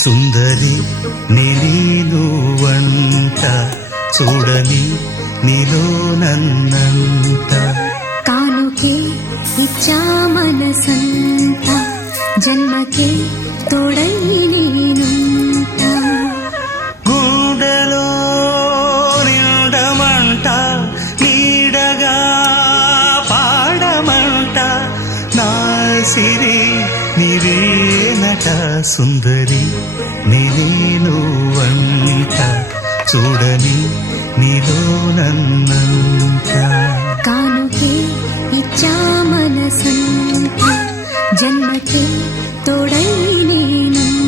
సుందరి నేను వంట చూడని నీలో నన్నంత కానుకే ఇచ్చా మనసంత జన్మకే తోడై నేనుంట గుండెలో నిండమంట నీడగా పాడమంట నా సిరి నీవేనట సుందరి నేను వంట చూడని నీలో నన్నంత కానుకే ఇచ్చా మనసంత జన్మకే తోడై నేనుంట